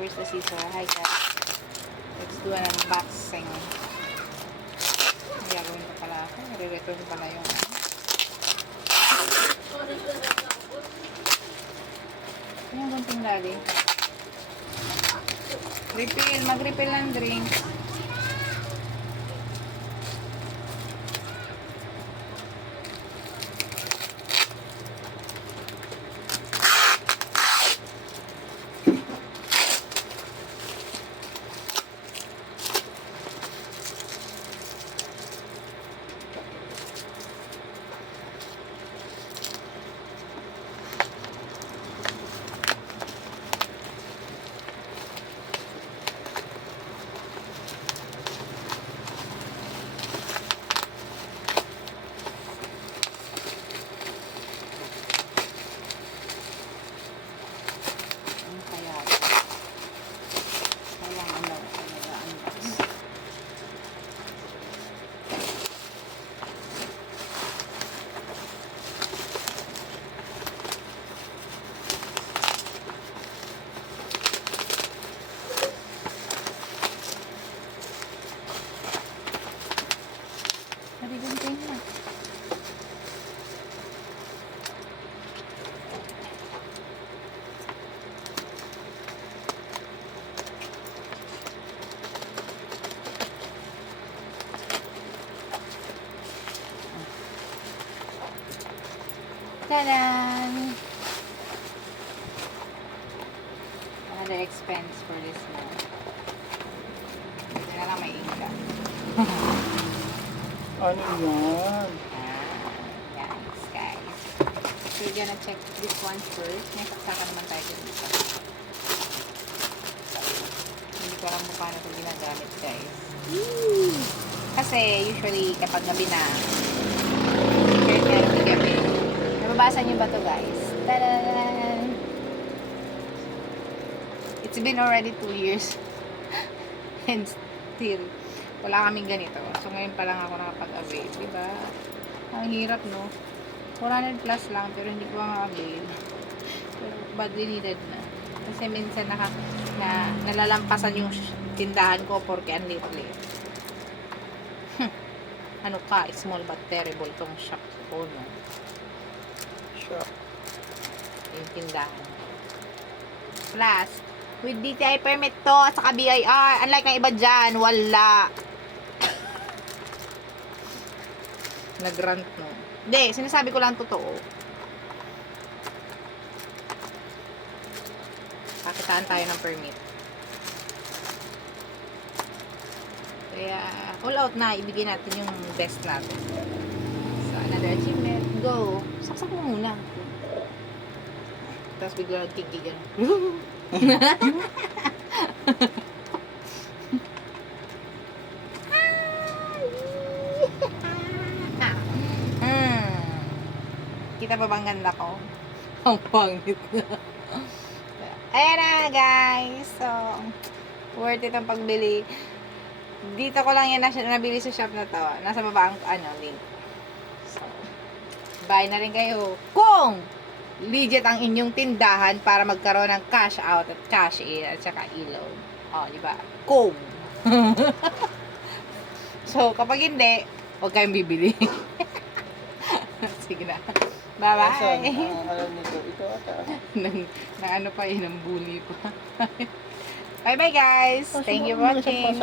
where's the scissor? Hi guys. Let's do an unboxing. Gagawin ko pala ako. Re-return pala yung yung gunting lagi. Refill. Mag-refill ng drinks. Tadaan! Another expense for this month. Hindi na lang may inka. Ano yan? Guys, guys. So, we're gonna check this one first. May saksakan naman tayo dito. Hindi ko alam kung paano ito ginagamit, guys. Kasi, usually, kapag gabi na, kahit gabi, nababasa niyo ba to guys? Tadaan! It's been already 2 years. And still, wala kaming ganito. So, ngayon pa lang ako nakapag-avail. Diba? Ang hirap, no? 400 plus lang, pero hindi ko nga-avail. Pero badly needed na. Kasi minsan nalalampasan yung tindahan ko porque ang lit-lit. Ano ka? Small but terrible tong shop ko, no? Yung tindahan. Plus, with DTI permit to at saka BIR. Unlike ng iba dyan, wala. Nag-grant, no? Hindi, sinasabi ko lang totoo. Pakitaan tayo ng permit. Kaya, all out na, ibigay natin yung best natin. So, another achievement. Go! Saksak mo muna. Tapos bigla nagkikigan. Kita ba bang ganda ko? Ang pangit na. Ayan na guys. So, worth it ang pagbili. Dito ko lang yan nabili sa shop na to. Nasa baba ang link. So, buy na rin kayo. Kung legit ang inyong tindahan para magkaroon ng cash out at cash in at saka e-loan. O, di ba? Kung. So, kapag hindi, huwag kayong bibili. Sige na. Bye-bye. Alam nito. Ito ata. na ano pa yun, ang bully pa. Bye-bye guys. Thank you for watching.